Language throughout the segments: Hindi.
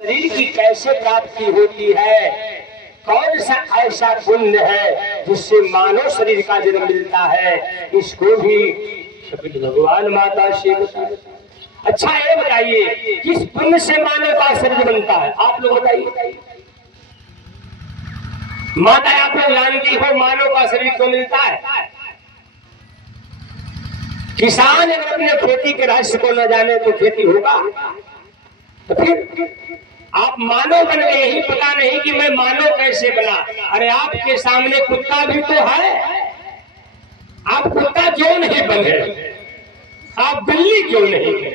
शरीर की कैसे प्राप्ति होती है, कौन सा ऐसा पुण्य है जिससे मानव शरीर का जन्म मिलता है, इसको भी भगवान माता से बताए। अच्छा ये बताइए किस पुण्य से मानव का शरीर बनता है, आप लोग बताइए। माता आप लोग जानती हो मानव का शरीर क्यों मिलता है? किसान अगर अपने खेती के रहस्य को न जाने तो खेती होगा? तो फिर आप मानव बन गए, यही पता नहीं कि मैं मानव कैसे बना। अरे आपके सामने कुत्ता भी तो है, आप कुत्ता क्यों नहीं बने? आप बिल्ली क्यों नहीं बने?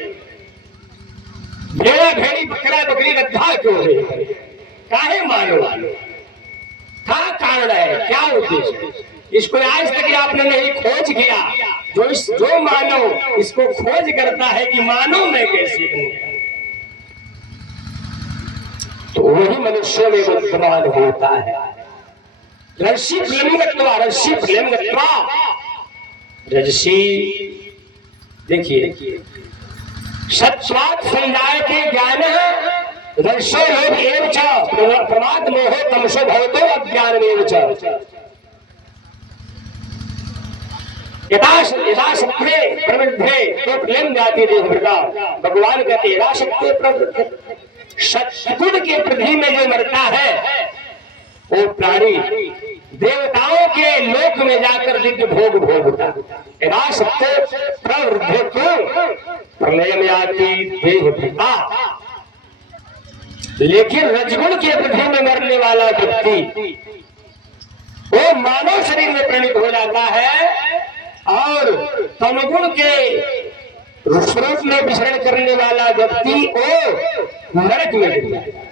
भेड़ा भेड़ी बकरा बकरी गधा क्यों नहीं बने? काहे मानव? क्या कारण है, क्या उद्देश्य? इसको आज तक आपने नहीं खोज किया। जो मानव इसको खोज करता है कि मानव मैं कैसे बनूं, तो वही मनुष्य में वर्तमान होता है। रजसी फलंगत्वा, रजसी फलंगत्वा, रजसी देखिए सत्वात् संजायते ज्ञानः रजसो लोभ एव च प्रमाद मोहो तमसो भवतो अज्ञानमेव च। यदा सत्वे प्रवृद्धे तो प्रेम जाति देहभृता, भगवान कहते यदा सत्वे प्रवृद्धे, सत्गुण के वृद्धि में जो मरता है वो प्राणी देवताओं के लोक में जाकर दिव्य भोग भोगता। यदा सत्वे प्रवृद्धे तो प्रलय में आती देहभृता। लेकिन रजगुण के वृद्धि में मरने वाला व्यक्ति वो मानव शरीर में परिणत हो जाता है और तमगुण के स्वरूप में विचरण करने वाला व्यक्ति वो नरक में गिरता है।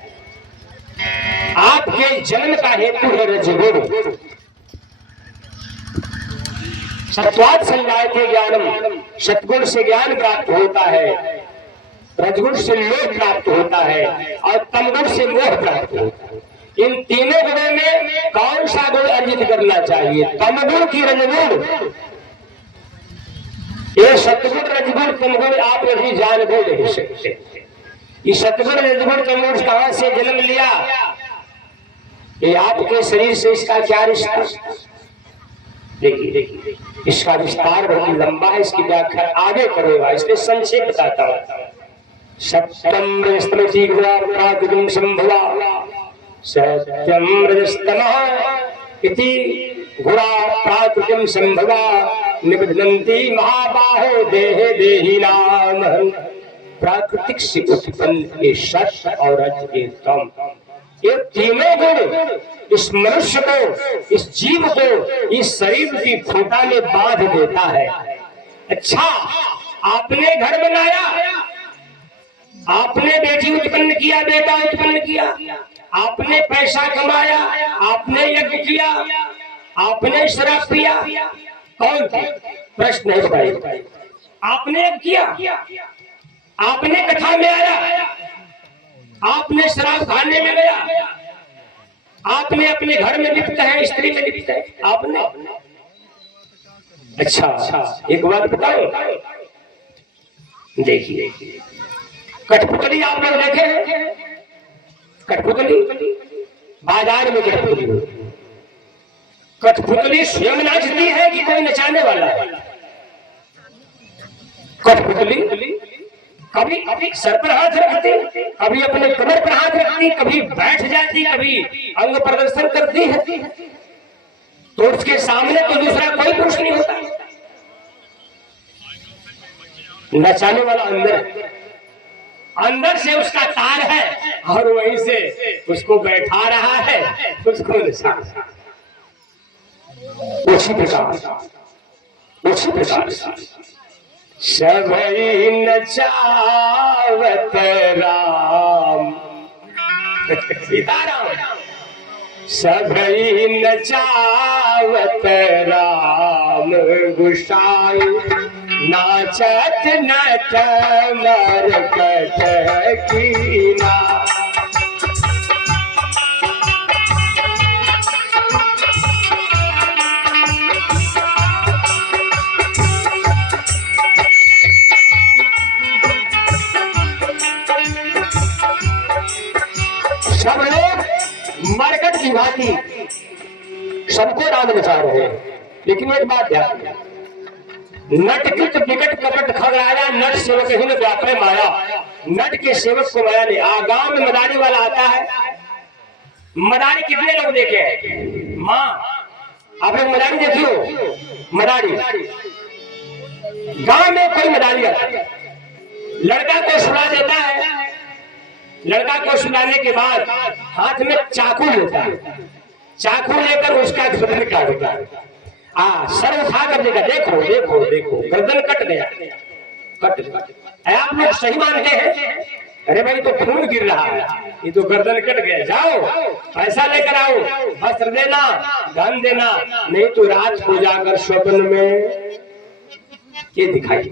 आपके जन्म का हेतु है रजगुण। सत्वात् संजायते ज्ञानम, सत्गुण से ज्ञान प्राप्त होता है, रजगुण से लोभ प्राप्त होता है और तमगुण से मोह प्राप्त होता है। इन तीनों गुणों में कौन सा गुण अर्जित करना चाहिए, तमगुण की रजगुण? ये सतगुण रजगुण तमगुण आप अभी जान भी नहीं सकते। ये सतगुण रजगुण तमगुण कहां से जन्म लिया, ये आपके शरीर से इसका क्या रिश्ता? देखिए इसका विस्तार बहुत लंबा है, इसकी व्याख्या आगे करूंगा, इसलिए संक्षेप बताता हूं। सत्यम रजस्तमसी गुणा प्राकृतिम संभवा, सत्यम रजस्तमः इति गुणा प्राकृतिम संभवा निबध्नन्ति महाबाहो देहे देहिनाम। प्राकृतिक से उत्पन्न ये सत्य और रज ये तम, ये तीनों गुण इस मनुष्य को, इस जीव को इस शरीर की खूंटा में बांध देता है। अच्छा आपने घर बनाया, आपने बेटी उत्पन्न किया, बेटा उत्पन्न किया, आपने पैसा कमाया, आपने यज्ञ किया, आपने शराब पिया, कौन था? प्रश्न है भाई। आपने यज्ञ किया, आपने कथा में आया, आपने शराब खाने में गया, आपने अपने घर में लिप्त है, स्त्री में लिप्त है, आपने। अच्छा एक बात बताओ, देखिए कठपुतली आप लोग देखे हैं? कठपुतली बाजार में कठपुतली स्वयं नाचती है कि कोई नचाने वाला है? कठपुतली कभी सर पर हाथ रखती, कभी अपने कमर पर हाथ रखती, कभी बैठ जाती, कभी अंग प्रदर्शन करती है, तो उसके सामने तो दूसरा कोई पुरुष नहीं होता। नचाने वाला अंदर से उसका तार है और वहीं से उसको बैठा रहा है, उसको नचा। उसी प्रकार सबई नचावत राम सीताराम, सबई नचावत राम गुसाई, नाचत नट मरकट कीना। सब लोग मरकट की भांति सबको राम नचा रहे हैं। लेकिन एक बात ध्यान, नटकृत विकट कपट खगराया, नट सेवक ही व्यापार माया। नट के सेवक को माया ने गांव में मदारी वाला आता है। मदारी कितने लोग देखे हैं? माँ, आप लोग मदारी देखी हो? मदारी गांव में कोई मदारी आता है, लड़का को सुला देता है। लड़का को सुलाने के बाद हाथ में चाकू लेता है, चाकू लेकर उसका गर्दन काटता है। सर उठा कर देगा, देखो देखो देखो गर्दन कट गया, कट गया। आप लोग सही मानते हैं? अरे भाई तो खून गिर रहा है, ये तो गर्दन कट गया। जाओ पैसा लेकर आओ, वस्त्र देना, धन देना, नहीं तो रात को जाकर स्वप्न में ये दिखाई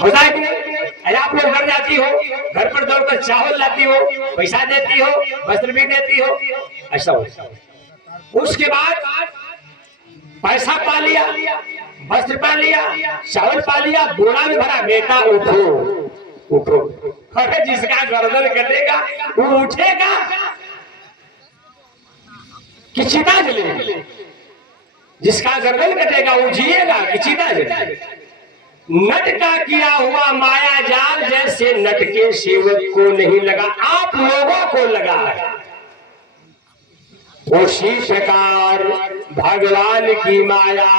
होता है कि नहीं? अरे आप लोग घर जाती हो, घर पर दौड़कर चावल लाती हो, पैसा देती हो, वस्त्र भी देती हो, ऐसा हो। उसके बाद पैसा पा लिया, वस्त्र पा लिया, चावल पा लिया, बोरा में भरा, बेटा उठो उठो। अरे जिसका गर्दन कटेगा वो उठेगा कि चिता जलेगी? जिसका गर्दन कटेगा वो जिएगा कि चिता जलेगी? नट का किया हुआ माया जाल जैसे नट के सेवक को नहीं लगा, आप लोगों को लगा है। उसी प्रकार भगवान की माया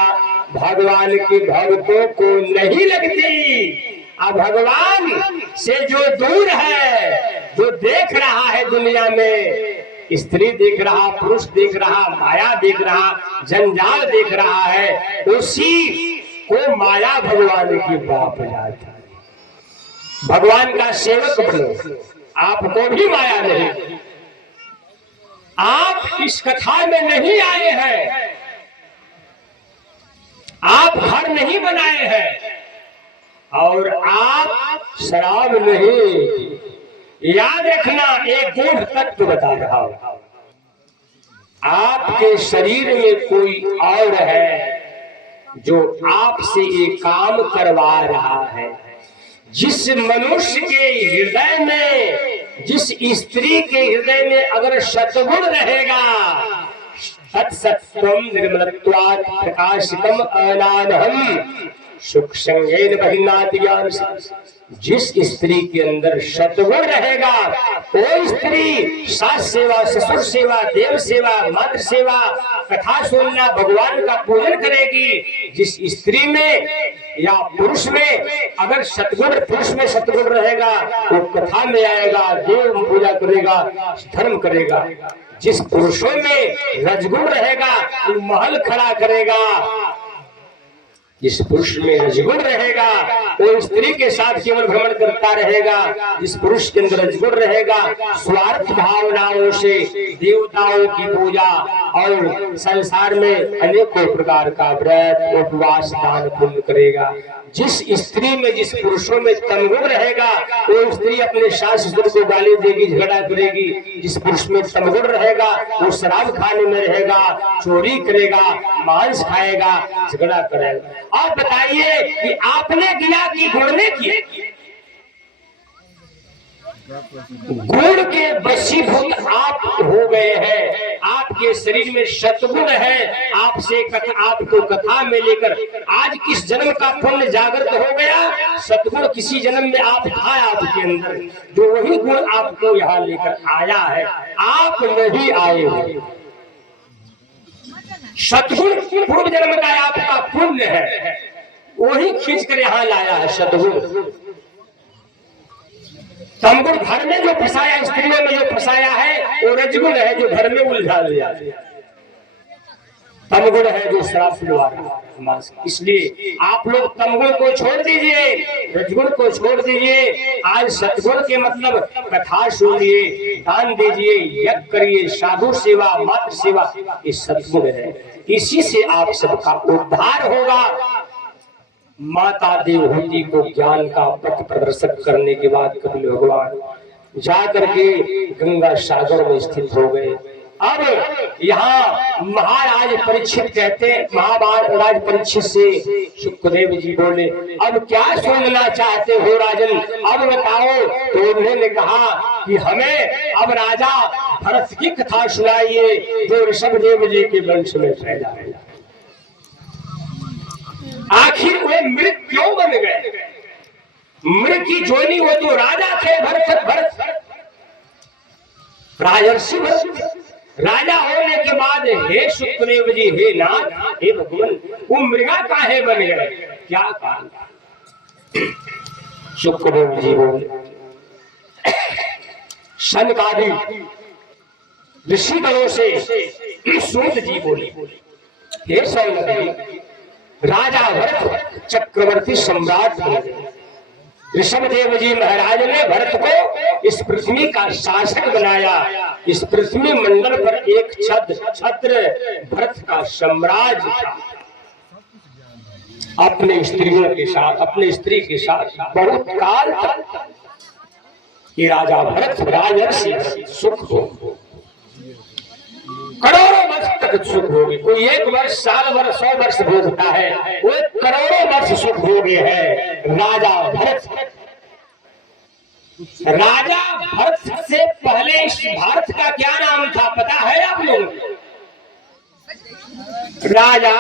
भगवान के भक्तों को नहीं लगती। अब भगवान से जो दूर है, जो देख रहा है दुनिया में, स्त्री देख रहा, पुरुष देख रहा, माया देख रहा, जंजाल देख रहा है, उसी को माया भगवान की बाप जाता है। भगवान का सेवक बनो, आपको भी माया नहीं। आप इस कथा में नहीं आए हैं, आप घर नहीं बनाए हैं, और आप शराब नहीं। याद रखना, एक गूढ़ तत्व बता रहा हूं, आपके शरीर में कोई और है जो आपसे ये काम करवा रहा है। जिस मनुष्य के हृदय में, जिस स्त्री के हृदय में अगर सद्गुण रहेगा, सत्सत्वम निर्मलत्वात् प्रकाशितम अनानहम सुख संगेन बहिनाति ज्ञान। जिस स्त्री के अंदर सद्गुण रहेगा वो स्त्री सास सेवा, ससुर सेवा, देव सेवा, मातृ सेवा, कथा सुनना, भगवान का पूजन करेगी। जिस स्त्री में या पुरुष में अगर सद्गुण, पुरुष में सद्गुण रहेगा वो कथा में आएगा, देव पूजा करेगा, धर्म करेगा। जिस पुरुषों में रजगुण रहेगा वो महल खड़ा करेगा। जिस पुरुष में रजगुण रहेगा वो स्त्री के साथ केवल भ्रमण करता रहेगा। जिस पुरुष के अंदर रजगुण रहेगा स्वार्थ भावनाओं से देवताओं की पूजा और संसार में अनेकों प्रकार का व्रत, उपवास, दान पुण्य करेगा। जिस स्त्री में, जिस पुरुषों में तमगुण रहेगा वो स्त्री अपने सास ससुर को गाली देगी, झगड़ा करेगी। जिस पुरुष में तमगुण रहेगा वो शराब खाने में रहेगा, चोरी करेगा, मांस खाएगा, झगड़ा करेगा। आप बताइए कि आपने किया कि गुण ने किया? गुण के वशीभूत आप हो गए हैं, आपके शरीर में सद्गुण है। आपसे आपको कथा में लेकर आज किस जन्म का पुण्य जागृत हो गया, सद्गुण किसी जन्म में आप था आपके अंदर, जो वही गुण आपको यहाँ लेकर आया है, आप नहीं आए हो। सद्गुण पूर्व जन्म का आपका पुण्य है, वही खींच कर यहाँ लाया है सद्गुण। तमगुण घर में जो फंसाया, स्त्रियों में जो फंसाया है वो रजगुण है जो घर में उलझा लिया। तमगुण है जो शराब पिलवा रहा है। इसलिए आप लोग तमगुण को छोड़ दीजिए, रजगुण को छोड़ दीजिए। आज सद्गुण के मतलब कथा सुनिए, दान दीजिए, यज्ञ करिए, साधु सेवा, मातृ सेवा, ये सद्गुण है। इसी से आप सबका उद्धार होगा। माता देवहूति को ज्ञान का पथ प्रदर्शन करने के बाद कपिल भगवान जाकर के गंगा सागर में स्थित हो गए। अब यहाँ महाराज परीक्षित कहते हैं, महाराज परीक्षित से सुखदेव जी बोले, अब क्या सुनना चाहते हो राजन, अब बताओ। तो उन्होंने कहा कि हमें अब राजा भरत की कथा सुनाइए जो ऋषभदेव जी के वंश में पैदा है। आखिर वे मृग क्यों बन गए? मृग की जोनी वो तो राजा थे भरत राजर्षि भरत। राजा होने के बाद हे सुखदेव जी, हे नाथ, हे भगवान, वो मृगा काहे बन गए? क्या कारण? सुखदेव जी बोले, सनकादि ऋषि गणों से सूत जी बोले, हे सौनक, राजा भरत चक्रवर्ती सम्राट बने। ऋषभदेव जी महाराज ने भरत को इस पृथ्वी का शासक बनाया। इस पृथ्वी मंडल पर एक छत्र भरत का साम्राज्य था। अपने स्त्रियों के साथ, अपने स्त्री के साथ बहुत काल तक ये राजा भरत राजर्षि सुख हो, करोड़ों वर्ष तक सुख भोगे। कोई 1 वर्ष, साल वर्ष, 100 वर्ष भोगता है, वो करोड़ों वर्ष सुख भोगे है राजा भरत। राजा भरत से पहले इस भारत का क्या नाम था पता है आप लोगों को? राजा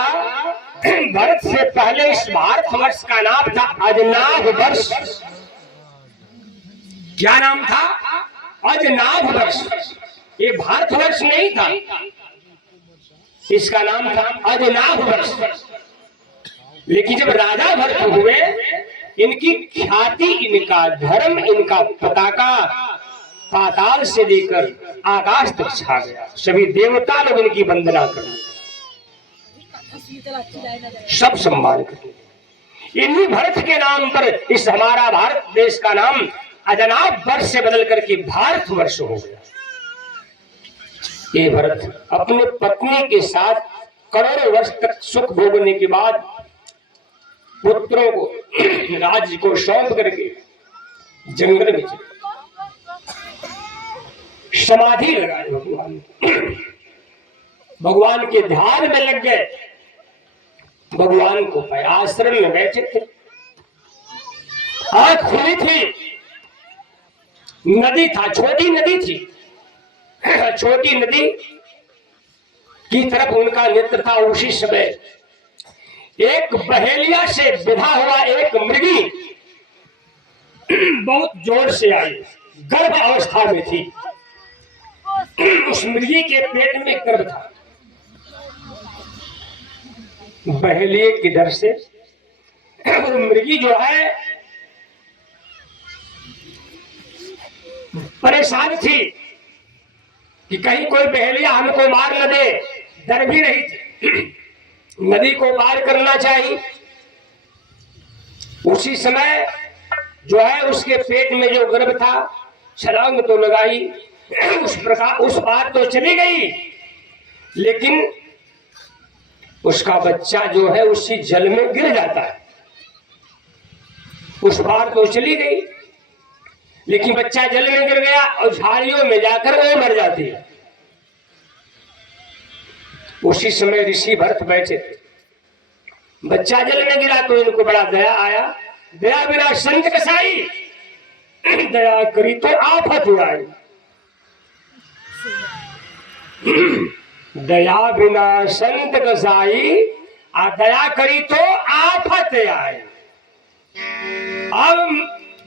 भरत से पहले इस भारत वर्ष का नाम था अजनाभ वर्ष। क्या नाम था? अजनाभ वर्ष। ये भारत वर्ष नहीं था, इसका नाम था अजनाभ वर्ष। लेकिन जब राजा भरत हुए, इनकी ख्याति, इनका धर्म, इनका पताका पाताल से लेकर आकाश तक छा गया। सभी देवता लोग इनकी वंदना करते, सब सम्मान करते। इन्हीं भरत के नाम पर इस हमारा भारत देश का नाम अजनाभ वर्ष से बदल करके भारत वर्ष हो गया। ये भरत अपने पत्नी के साथ करोड़ों वर्ष तक सुख भोगने के बाद पुत्रों को राज्य को सौंप करके जंगल में समाधि लगाए। भगवान के ध्यान में लग गए। भगवान को पाए, आश्रम में बैठे थे, आंख खुली थी, नदी था, छोटी नदी थी, छोटी नदी की तरफ उनका नेत्र था। उसी समय एक बहेलिया से विधा हुआ एक मृगी बहुत जोर से आई, गर्भ अवस्था में थी। उस मृगी के पेट में गर्भ था। बहेलिए की डर से मृगी जो है परेशान थी कि कहीं कोई बहेलिया हमको मार न दे, डर भी रही थी। नदी को पार करना चाहिए। उसी समय जो है उसके पेट में जो गर्भ था, छलांग तो लगाई, उस प्रकार उस पार तो चली गई, लेकिन उसका बच्चा जो है उसी जल में गिर जाता है। उस पार तो चली गई, लेकिन बच्चा जल में गिर गया और झाड़ियों में जाकर वो मर जाती है। उसी समय ऋषि भरत बैठे थे। बच्चा जल में गिरा तो इनको बड़ा दया आया। दया बिना संत कसाई, दया करी तो आफत आई। दया बिना संत कसाई, आ दया करी तो आफत आई। अब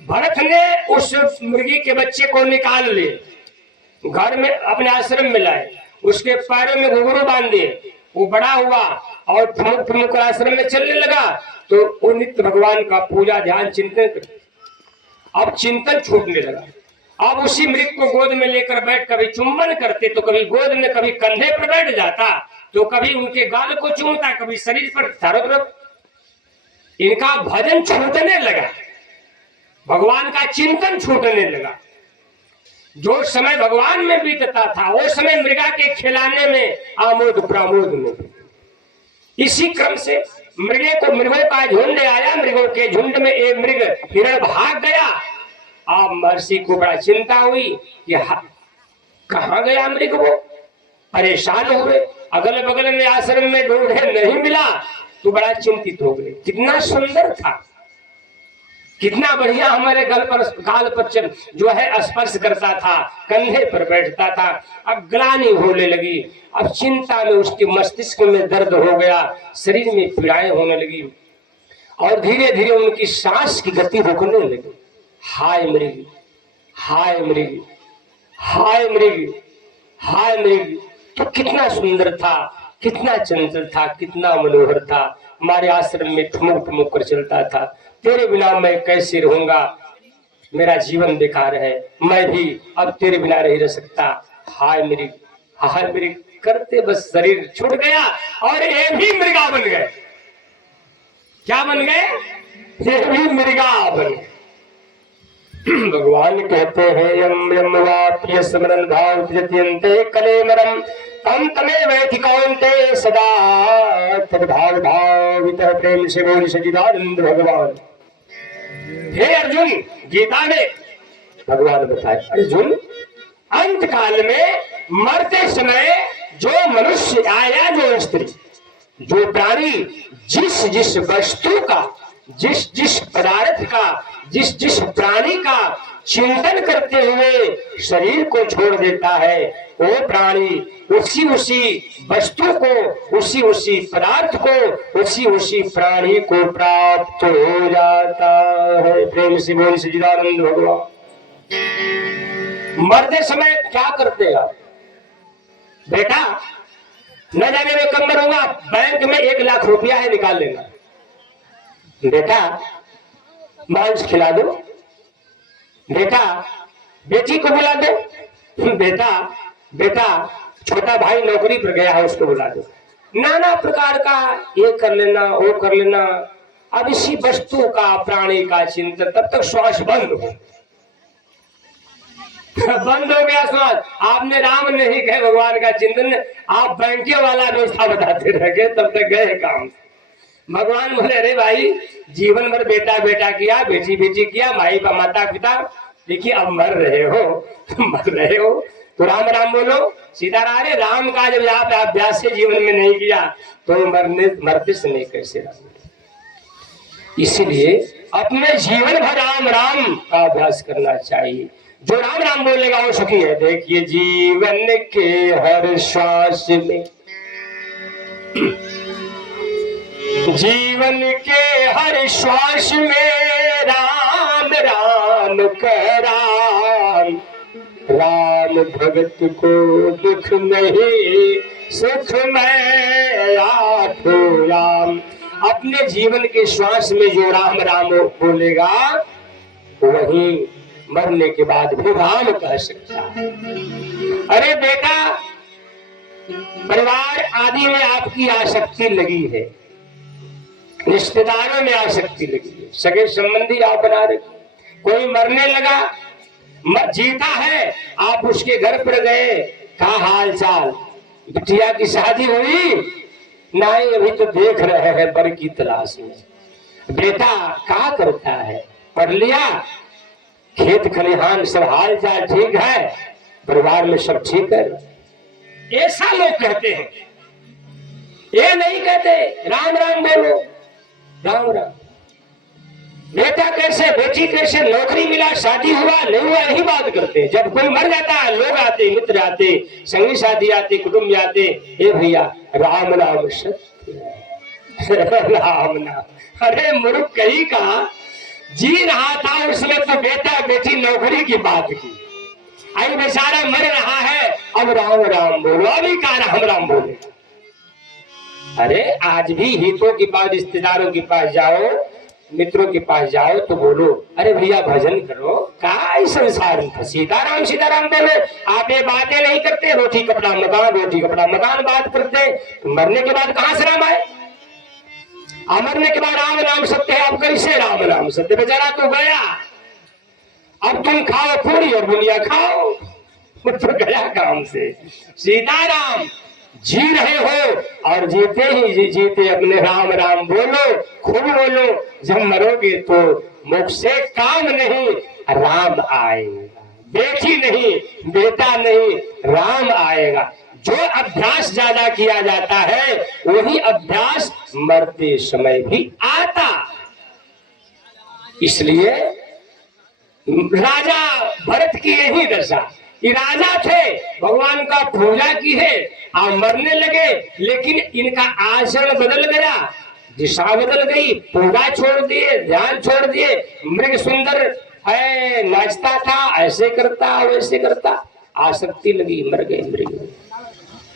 भरत ने उस मुर्गी के बच्चे को निकाल ले, घर में अपने आश्रम में लाए, उसके पैरों में घुंघरू बांध दिए। वो बड़ा हुआ और ठुमुक ठुमुक आश्रम में चलने लगा। तो वो नित्य भगवान का पूजा ध्यान चिंतन करते। अब चिंतन छूटने लगा। अब उसी मृग को गोद में लेकर बैठ, कभी चुम्बन करते तो कभी गोद में, कभी कंधे पर बैठ जाता, तो कभी उनके गाल को चूमता, कभी शरीर पर। चारों तरफ इनका भजन छूटने लगा, भगवान का चिंतन छूटने लगा। जो समय भगवान में बीतता था, वो समय मृगा के खिलाने में आमोद प्रमोद में। इसी क्रम से मृगों का झुंड आया। मृगों के झुंड में एक मृग हिरण भाग गया। अब महर्षि को बड़ा चिंता हुई कि कहाँ गया मृग। वो परेशान हो गए, अगल बगल में आश्रम में ढूंढे, नहीं मिला तो बड़ा चिंतित हो गए। कितना सुंदर था, कितना बढ़िया हमारे गाल पर जो है स्पर्श करता था, कंधे पर बैठता था। अब ग्लानि होने लगी, अब चिंता में उसके मस्तिष्क में दर्द हो गया, शरीर में पीड़ाएं होने लगी और धीरे धीरे उनकी सांस की गति रुकने लगी। हाय मृग, हाय मृग, हाय मृग, हाय मृग। तो कितना सुंदर था, कितना चंचल था, कितना मनोहर था, हमारे आश्रम में ठुमुक ठुमुक कर चलता था। तेरे बिना मैं कैसे रहूंगा, मेरा जीवन बेकार है, मैं भी अब तेरे बिना नहीं रह सकता। हाय मृग, हाय मृग करते बस शरीर छूट गया और ये भी मृगा बन गए। क्या बन गए? ये भी मृगा बन गए। भगवान कहते हैं यम यम वाप्य स्मरण भाव त्यजन्ते कलेवरम तम तमेव कौन्ते सदा तद्भाव भावितः प्रेम से बोल सच्चिदानंद भगवान। हे अर्जुन, गीता में भगवान बताए अर्जुन, अंत काल में मरते समय जो मनुष्य आया, जो स्त्री, जो प्राणी जिस जिस वस्तु का, जिस जिस पदार्थ का, जिस जिस प्राणी का चिंतन करते हुए शरीर को छोड़ देता है, वो प्राणी उसी उसी वस्तु को, उसी उसी पदार्थ को, उसी उसी प्राणी को प्राप्त हो जाता है। प्रेम से बोल सच्चिदानंद भगवान। मरते समय क्या करते आप बेटा? न जाने में कब मरूंगा, बैंक में 1 लाख रुपया है, निकाल लेना। बेटा मांस खिला दो, बेटा बेटी को बुला दो, बेटा बेटा छोटा भाई नौकरी पर गया है उसको बुला दो। नाना प्रकार का ये कर लेना, वो कर लेना। अब इसी वस्तु का, प्राणी का चिंतन, तब तक श्वास बंद हो बंद हो गया श्वास। आपने राम नहीं कहे भगवान का चिंतन, आप बैंकियों वाला व्यवस्था बताते रह गए, तब तक गए काम। भगवान बोले अरे भाई, जीवन भर बेटा बेटा किया, बेटी बेटी किया, माई का माता पिता, देखिए अब मर रहे हो, मर रहे हो तो राम राम बोलो। सीताराम, अरे राम का जब आप अभ्यास से जीवन में नहीं किया तो मरते समय कैसे राम? इसलिए अपने जीवन भर राम राम का अभ्यास करना चाहिए। जो राम राम बोलेगा वो सुखी है। देखिए जीवन के हर श्वास में, जीवन के हर श्वास में राम राम कराम। राम भगत को दुख नहीं, सुख में आठों राम। अपने जीवन के श्वास में जो राम राम बोलेगा वही मरने के बाद भी राम कह सकता है। अरे बेटा, परिवार आदि में आपकी आसक्ति लगी है, रिश्तेदारों में आसक्ति लगी है, सगे संबंधी आप बना रहे, कोई मरने लगा, जीता है, आप उसके घर पर गए, क्या हाल चाल, बिटिया की शादी हुई? नहीं, अभी तो देख रहे हैं बर की तलाश में। बेटा क्या करता है? पढ़ लिया? खेत खलिहान सब हाल चाल ठीक है? परिवार में सब ठीक है? ऐसा लोग कहते हैं, ये नहीं कहते राम राम बोलो, राम राम। बेटा कैसे, बेटी कैसे, नौकरी मिला, शादी हुआ नहीं हुआ, यही बात करते हैं। जब कोई मर जाता है लोग आते, मित्र आते, संगी साथी आते, कुटुंब आते, ए भैया राम नाम सत्य राम नाम। अरे मूर्ख कहीं का जी रहा था उसमें तो बेटा बेटी नौकरी की बात की, आई बेचारा मर रहा है, अब राम राम बोलो, अभी कहा राम राम बोले। अरे आज भी हितों के पास, रिश्तेदारों के पास जाओ, मित्रों के पास जाओ तो बोलो अरे भैया भजन करो, काय संसार में सीताराम सीताराम बोलो। आप ये बातें नहीं करते, रोटी कपड़ा मकान, रोटी कपड़ा मकान बात करते, तो मरने के बाद कहां से राम आए? मरने के बाद राम नाम सत्य है, आप कैसे राम नाम सत्य? बेचारा तो गया, अब तुम खाओ पूरी और बुनिया खाओ, तो गया काम से। सीताराम जी रहे हो और जीते ही जीते अपने राम राम बोलो, खूब बोलो। जब मरोगे तो मुख से काम नहीं, राम आएगा, बेटी नहीं, बेटा नहीं, राम आएगा। जो अभ्यास ज्यादा किया जाता है वही अभ्यास मरते समय भी आता। इसलिए राजा भरत की यही दशा, ये राजा थे, भगवान का पूजा की है, आप मरने लगे, लेकिन इनका आचरण बदल गया, दिशा बदल गई, पूजा छोड़ दिए, ध्यान छोड़ दिए, मृग सुंदर है नाचता था, ऐसे करता वैसे करता, आसक्ति लगी, मर गए मृग,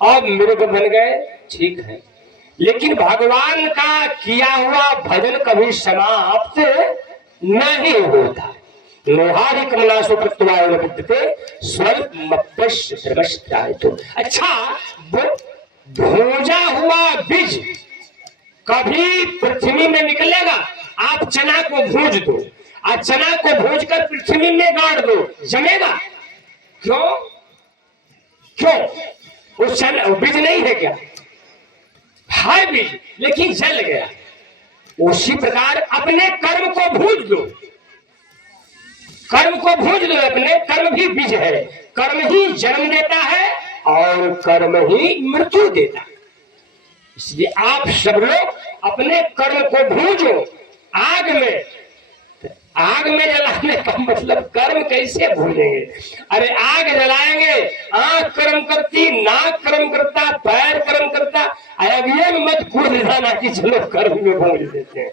अब मृग बन गए, ठीक है, लेकिन भगवान का किया हुआ भजन कभी समाप्त नहीं होता। लोहारी कमलासु प्रत्युवाय विद्यते स्वल्पमप्यस्य धर्मस्याय। तो अच्छा, भूजा हुआ बीज कभी पृथ्वी में निकलेगा? आप चना को भूज दो, आप चना को भूज कर पृथ्वी में गाड़ दो, जमेगा? क्यों? क्यों? वो चना बीज नहीं है क्या? है बीज, लेकिन जल गया। उसी प्रकार अपने कर्म को भूज दो, कर्म को भूज दो, अपने कर्म भी बीज है, कर्म ही जन्म देता है और कर्म ही मृत्यु देता है। इसलिए आप सब लोग अपने कर्म को भूजो आग में। आग में जलाने का मतलब कर्म कैसे भूलेंगे? अरे आग जलाएंगे, आंख कर्म करती, नाक कर्म करता, पैर कर्म करता, अब ये मत कूद जाना कि चलो कर्म में भूल देते हैं।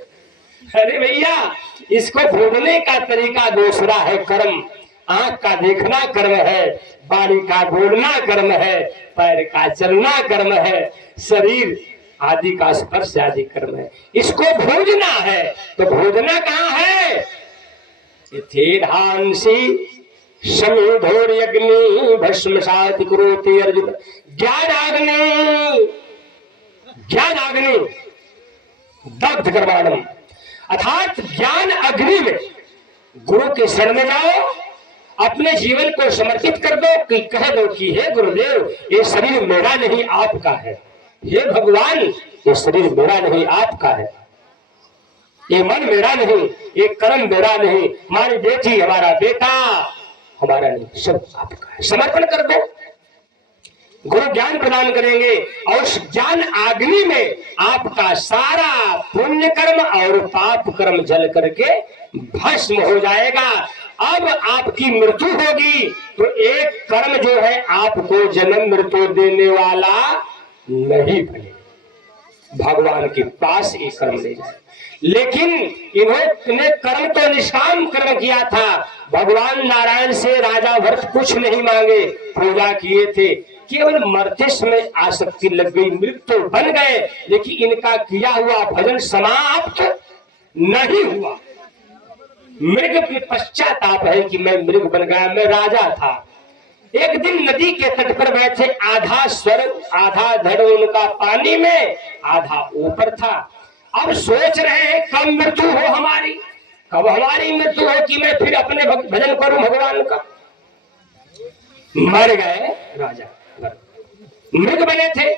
अरे भैया, इसको भूलने का तरीका दूसरा है, कर्म। आंख का देखना कर्म है, बाड़ी का बोलना कर्म है, पैर का चलना कर्म है, शरीर आदि का स्पर्श आदि कर्म है। इसको भूजना है, तो भूजना कहाँ है? यथेधांसी समीधोर्यग्नि भस्मसात् कुरुते अर्जुन। ज्ञानाग्नि, ज्ञानाग्नि दग्ध कर्माणम्, अर्थात ज्ञान अग्नि में गुरु के शरण में जाओ, अपने जीवन को समर्पित कर दो, कि कह दो कि हे गुरुदेव, ये शरीर मेरा नहीं आपका है, हे भगवान, ये शरीर मेरा नहीं आपका है, ये मन मेरा नहीं, ये कर्म मेरा नहीं, हमारी बेटी हमारा बेटा हमारा नहीं, सब आपका है। समर्पण कर दो, गुरु ज्ञान प्रदान करेंगे और उस ज्ञान अग्नि में आपका सारा पुण्य कर्म और पाप कर्म जल करके भस्म हो जाएगा। अब आपकी मृत्यु होगी तो एक कर्म जो है आपको जन्म मृत्यु देने वाला नहीं बने, भगवान के पास ये कर्म ले जाए। लेकिन इन्होंने कर्म तो निष्काम कर्म किया था, भगवान नारायण से राजा भरत कुछ नहीं मांगे, पूजा किए थे, केवल मरते समय आसक्ति लग गई, मृत्यु तो बन गए, लेकिन इनका किया हुआ भजन समाप्त नहीं हुआ। मृग के पश्चाताप है कि मैं मृग बन गया, मैं राजा था। एक दिन नदी के तट पर बैठे, आधा स्वर्ग आधा धड़ उनका पानी में, आधा ऊपर था। अब सोच रहे हैं कब मृत्यु हो हमारी, कब हमारी मृत्यु हो कि मैं फिर अपने भजन करूं भगवान का। मर गए राजा, मृग बने थे,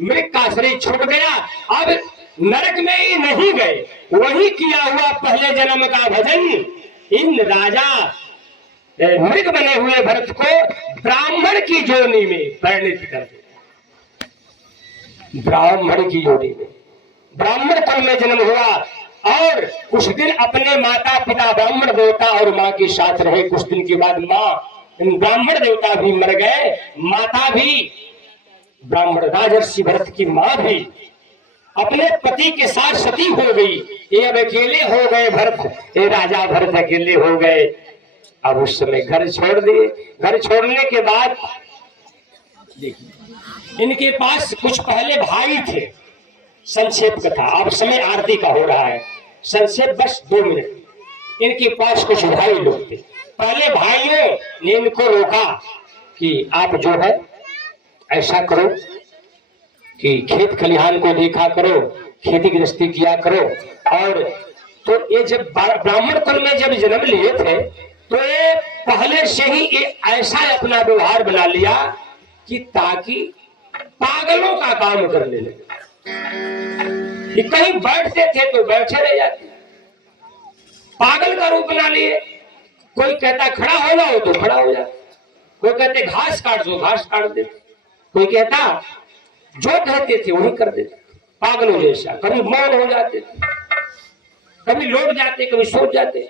मृग का शरीर छूट गया, अब नरक में ही नहीं गए, वही किया हुआ पहले जन्म का भजन इन राजा मृग बने हुए भरत को ब्राह्मण की जोनी में परिणित कर दिया। ब्राह्मण की जोनी में, ब्राह्मण कुल में जन्म हुआ और कुछ दिन अपने माता पिता ब्राह्मण देवता और माँ के साथ रहे। कुछ दिन के बाद माँ ब्राह्मण देवता भी मर गए, माता भी ब्राह्मण राजर्षि भरत की माँ भी अपने पति के साथ सती हो गई। ये अब अकेले हो गए भरत, ये राजा भरत अकेले हो गए। अब उस समय घर छोड़ दिए। घर छोड़ने के बाद इनके पास कुछ पहले भाई थे। संक्षेप कथा, अब समय आरती का हो रहा है, संक्षेप बस 2 मिनट। इनके पास कुछ भाई लोग थे। पहले भाइयों ने इनको रोका कि आप जो है ऐसा करो कि खेत खलिहान को देखा करो, खेती गृहस्थी किया करो। और तो ये जब ब्राह्मण कुल में जब जन्म लिए थे तो ये पहले से ही ये ऐसा अपना व्यवहार बना लिया कि ताकि पागलों का काम करने लगे। कहीं बैठते थे तो बैठे रह जाते, पागल का रूप बना लिए। कोई कहता खड़ा हो जाओ तो खड़ा हो जाते, कोई कहते घास काट दो घास काट देते, कोई कहता जो कहते थे वही कर देते, पागलों जैसा। कभी मौन हो जाते थे। कभी लौट जाते, कभी सो जाते।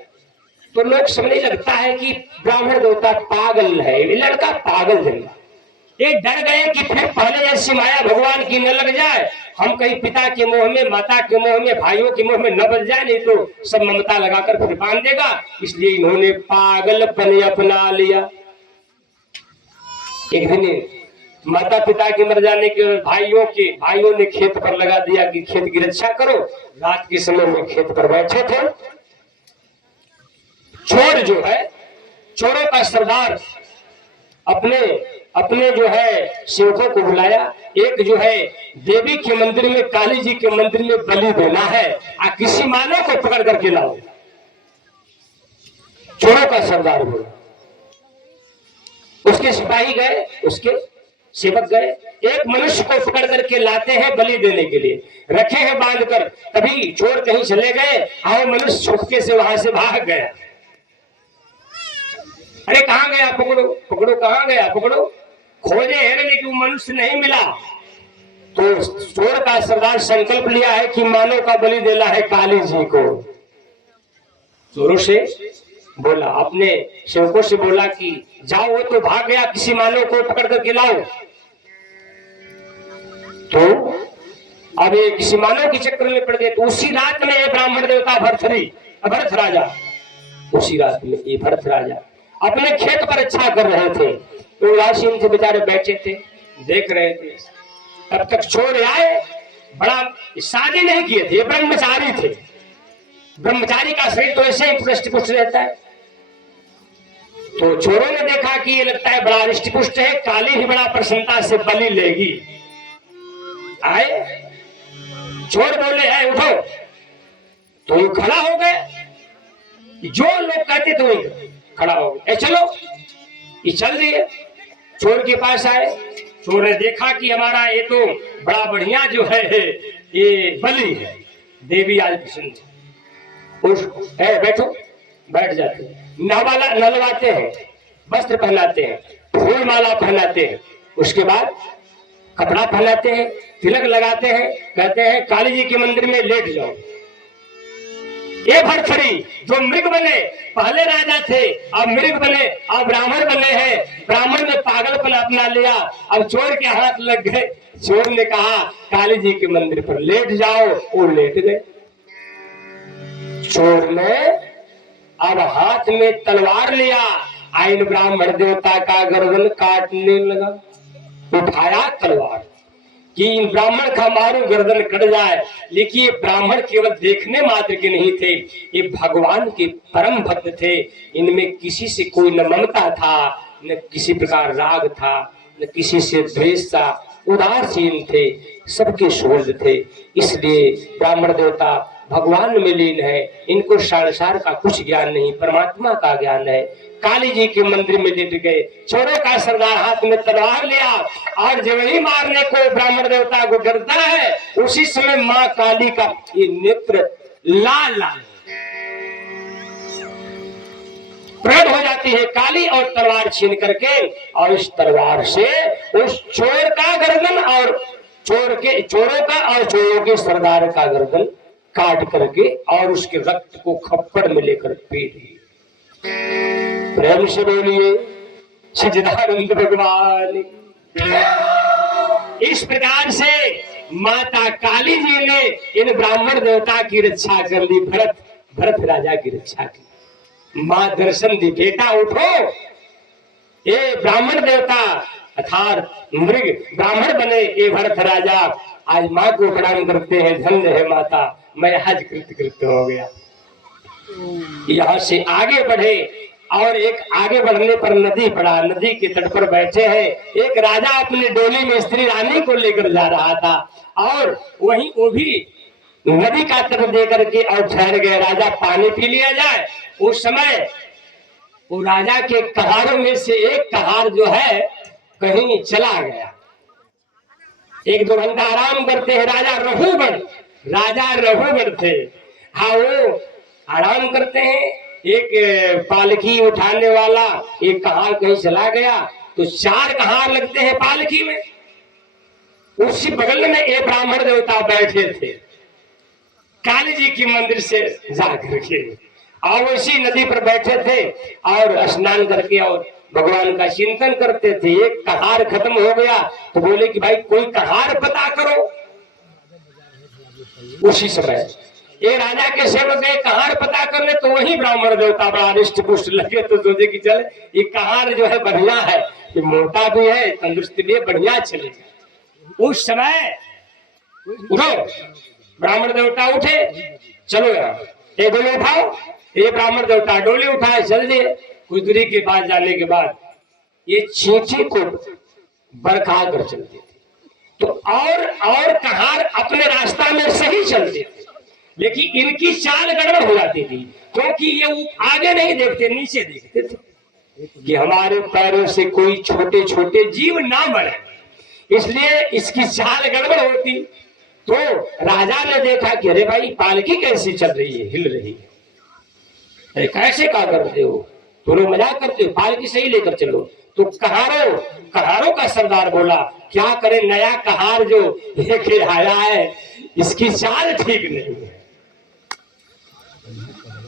तो लोग समझने लगता है कि ब्राह्मण देवता पागल है, ये लड़का पागल है। ये डर गए कि फिर पहले जैसी माया भगवान की न लग जाए, हम कहीं पिता के मोह में, माता के मोह में, भाइयों के मोह में न बच जाए, नहीं तो सब ममता लगाकर फिर बांध देगा। इसलिए इन्होंने पागलपन अपना लिया। एक दिन माता पिता के मर जाने के भाइयों ने खेत पर लगा दिया कि खेत की रक्षा करो। रात के समय में खेत पर बैठे थे। चोर जो है, चोरों का सरदार अपने जो है सेवकों को बुलाया। एक जो है देवी के मंदिर में, काली जी के मंदिर में बलि देना है, किसी मानव को पकड़ करके लाओ। चोरों का सरदार बोला। उसके सिपाही गए, उसके सेवक गए, एक मनुष्य को पकड़ करके लाते हैं बलि देने के लिए, रखे हैं बांध कर। तभी चोर कहीं चले गए और मनुष्य छुपके से वहां से भाग गया। अरे कहां गया, पकड़ो पकड़ो, कहां गया, पकड़ो। खोजे हैं लेकिन मनुष्य नहीं मिला। तो चोर का सरदार संकल्प लिया है कि मानव का बलि देना है काली जी को। चोरों से बोला, अपने सेवकों से बोला कि जाओ, वो तो भाग गया, किसी मानव को पकड़ करके लाओ। तो अब ये किसी मानव के चक्कर में पड़ गए। तो उसी रात में ये ब्राह्मण देवता भरत राजा, उसी रात में ये भरत राजा अपने खेत पर अच्छा कर रहे थे। तो उदासीन थे बेचारे, बैठे थे, देख रहे थे। तब तक चोर आए। बड़ा शादी नहीं किए थे, ब्रह्मचारी थे। ब्रह्मचारी का शरीर तो ऐसे ही पुष्ट पुष्ट रहता है। तो चोरों ने देखा कि ये लगता है बड़ा हृष्ट पुष्ट है, काली भी बड़ा प्रसन्नता से बलि लेगी। आए, चोर बोले है उठो। तो ये खड़ा हो गए, जो लोग कहते थे वही खड़ा हो गए। चलो, ये चल दिए। चोर के पास आए। चोर ने देखा कि हमारा ये तो बड़ा बढ़िया जो है ये बलि है, देवी आज प्रसन्न है। बैठो, बैठ जाते हैं, नहलाते हैं, वस्त्र पहनाते हैं, फूल माला पहनाते हैं, उसके बाद कपड़ा पहनाते हैं, तिलक लगाते हैं, कहते हैं काली जी के मंदिर में लेट जाओ। ये भरथरी जो मृग बने, पहले राजा थे, अब मृग बने, अब ब्राह्मण बने हैं। ब्राह्मण ने पागलपन अपना लिया, अब चोर के हाथ लग गए। चोर ने कहा काली जी के मंदिर पर लेट जाओ, वो लेट गए। चोर ने अब हाथ में तलवार लिया, आइन ब्राह्मण देवता का गर्दन काटने लगा। उठाया तलवार कि इन ब्राह्मण का मारू, गर्दन कट जाए। लेकिन ये ब्राह्मण केवल देखने मात्र के नहीं थे, ये भगवान के परम भक्त थे। इनमें किसी से कोई न ममता था, न किसी प्रकार राग था, न किसी से द्वेष था, उदासीन थे, सबके सुहृद थे। इसलिए ब्राह्मण देवता भगवान में लीन है। इनको संसार का कुछ ज्ञान नहीं, परमात्मा का ज्ञान है। काली जी के मंदिर में लेट गए। चोरों का सरदार हाथ में तलवार लिया और जब ही मारने को ब्राह्मण देवता को डरता है, उसी समय माँ काली का ये नेत्र लाल लाल प्रकट हो जाती है काली, और तलवार छीन करके, और इस तलवार से उस चोर का गर्दन और चोरों का और चोरों के सरदार का गर्दन काट करके और उसके रक्त को खप्पड़ में लेकर पी ली। प्रेम से बोलिए सच्चिदानंद भगवान। इस प्रकार से माता काली जी ने इन ब्राह्मण देवता की रक्षा कर ली, भरत राजा की रक्षा की। मां दर्शन दी, बेटा उठो। ये ब्राह्मण देवता अर्थात मृग ब्राह्मण बने ये भरत राजा आज माँ को प्रणाम करते हैं। धन्य है माता, मैं आज कृतकृत्य हो गया। यहाँ से आगे बढ़े और एक आगे बढ़ने पर नदी पड़ा। नदी के तट पर बैठे हैं। एक राजा अपने डोली में स्त्री रानी को लेकर जा रहा था और वहीं वो भी नदी का तट दे करके और ठहर गए। राजा पानी पी लिया जाए। उस समय वो राजा के कहारों में से एक कहार जो है कहीं चला गया। एक दो घंटा आराम करते हैं। राजा रघुगण थे। हाँ, वो आराम करते हैं। एक पालकी उठाने वाला एक कहार कहीं चला गया तो 4 कहार लगते हैं पालकी में। उसी बगल में एक ब्राह्मण देवता बैठे थे। काली जी के मंदिर से जा करके और उसी नदी पर बैठे थे और स्नान करके और भगवान का चिंतन करते थे। एक कहार खत्म हो गया तो बोले कि भाई कोई कहार पता करो। उसी समय ये राजा के सेवक गए कहार पता करने, तो वही ब्राह्मण देवता बड़ा रिष्ट पुष्ट लगे तो सोचे कि चल ये कहार जो है बढ़िया है, ये मोटा भी है, तंदुरुस्त भी है, बढ़िया चलेगा। उस समय उठो, ब्राह्मण देवता उठे, चलो यार ये डोली उठाओ। ये ब्राह्मण देवता डोली उठाए, चल दिए। कुछ दूरी के बाद जाने के बाद ये चींटी को बरखा कर चलते थे, तो और कहार अपने रास्ता में सही चलते थे, लेकिन इनकी चाल गड़बड़ हो जाती थी, क्योंकि ये आगे नहीं देखते, नीचे देखते थे कि हमारे पैरों से कोई छोटे छोटे जीव ना मरे, इसलिए इसकी चाल गड़बड़ होती। तो राजा ने देखा कि अरे भाई पालकी कैसी चल रही है, हिल रही है, अरे कैसे क्या करते हो, तुम लोग मजाक करते हो, पालकी सही लेकर चलो। तो कहारों का सरदार बोला क्या करे, नया कहार जो लेके आया है इसकी चाल ठीक नहीं है,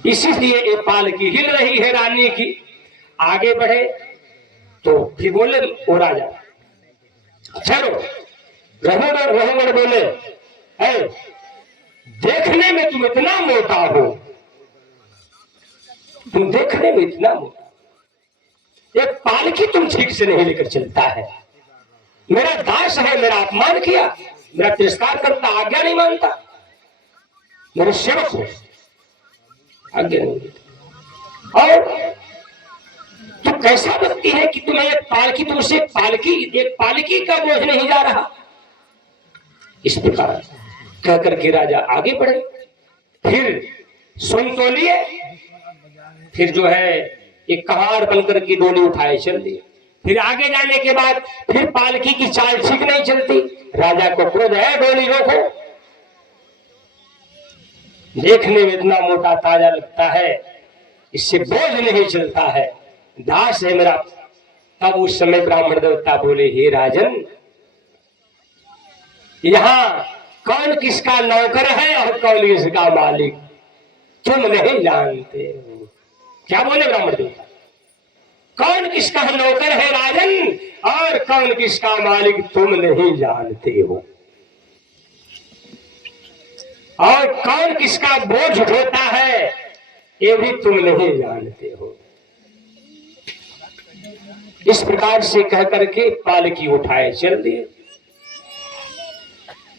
इसीलिए ये पालकी हिल रही है रानी की। आगे बढ़े तो फिर बोले वो राजा, चलो रघुवर बोले है देखने में तुम इतना मोटा हो, तुम देखने में इतना मोटा, एक पालकी तुम ठीक से नहीं लेकर चलता है, मेरा दास है, मेरा अपमान किया, मेरा तिरस्कार करता, आज्ञा नहीं मानता, मेरे सेवक हो, आज्ञा नहीं देता। और तू कैसा व्यक्ति है कि तुम्हें एक पालकी, तुमसे एक पालकी का बोझ नहीं जा रहा। इस प्रकार कहकर के राजा आगे बढ़े, फिर सुन तो लिए, फिर जो है एक कहार बनकर की डोली उठाए चल दिए। फिर आगे जाने के बाद फिर पालकी की चाल ठीक नहीं चलती, राजा को क्रोध है, डोली रोको, देखने में इतना मोटा ताजा लगता है, इससे बोझ नहीं चलता है, दास है मेरा। तब उस समय ब्राह्मण देवता बोले हे राजन, यहाँ कौन किसका नौकर है और कौन किसका मालिक तुम नहीं जानते हो। क्या बोले ब्राह्मण देवता, कौन किसका नौकर है राजन और कौन किसका मालिक तुम नहीं जानते हो, और कौन किसका बोझ होता है ये भी तुम नहीं जानते हो। इस प्रकार से कह करके पालकी उठाए चल दिए,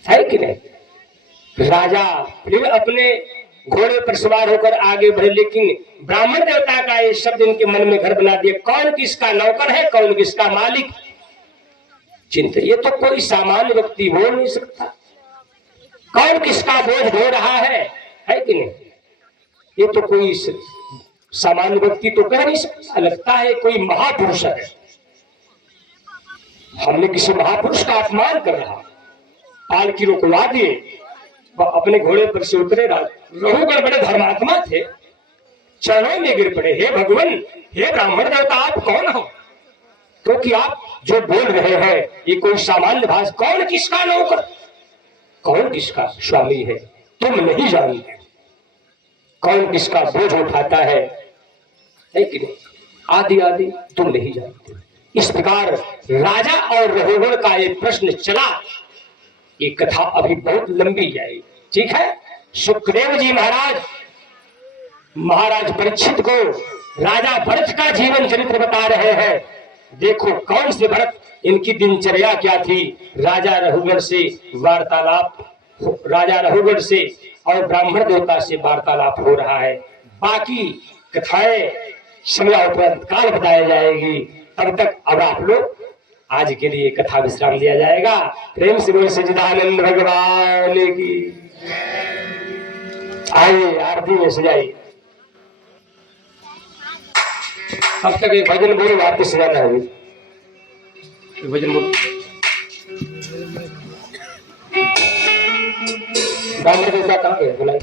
है कि नहीं। राजा फिर अपने घोड़े पर सवार होकर आगे बढ़े, लेकिन ब्राह्मण देवता का ये शब्द इनके मन में घर बना दिया, कौन किसका नौकर है कौन किसका मालिक। चिंता, ये तो कोई सामान्य व्यक्ति बोल नहीं सकता, कौन किसका बोझ ढो रहा है कि नहीं, ये तो कोई सामान्य व्यक्ति तो कह नहीं सकता, लगता है कोई महापुरुष है, हमने किसी महापुरुष का अपमान कर रहा। पालकी रोकवा दिए, अपने घोड़े पर से उतरे, रघुवर बड़े धर्मात्मा थे, चरणों में गिर पड़े, हे भगवान, हे ब्राह्मण देवता, आप कौन हो, क्योंकि आप जो बोल रहे हैं ये कोई सामान्य भाषा, कौन किसका नौकर कौन किसका स्वामी है तुम नहीं जानते, कौन किसका बोझ उठाता है कि नहीं, आदि आदि तुम नहीं जानते। इस प्रकार राजा और रघुवर का ये प्रश्न चला, ये कथा अभी बहुत लंबी जाएगी, ठीक है। सुखदेव जी महाराज परीक्षित को राजा भरत का जीवन चरित्र बता रहे हैं। देखो कौन से भरत, इनकी दिनचर्या क्या थी, राजा रघुवर से वार्तालाप, राजा रघुवर से और ब्राह्मण देवता से वार्तालाप हो रहा है। बाकी कथाएं समयापरांत काल बताई जाएगी, तब तक अब आप लोग आज के लिए कथा विश्राम दिया जाएगा। प्रेम से बोल सच्चिदानंद भगवान की। आइए आरती में सजाइए, अब तक एक भजन बोलो, आरती सजाना है, भजन बोलो। ब्राह्मण देवता कहाँ गए, बुलाइए।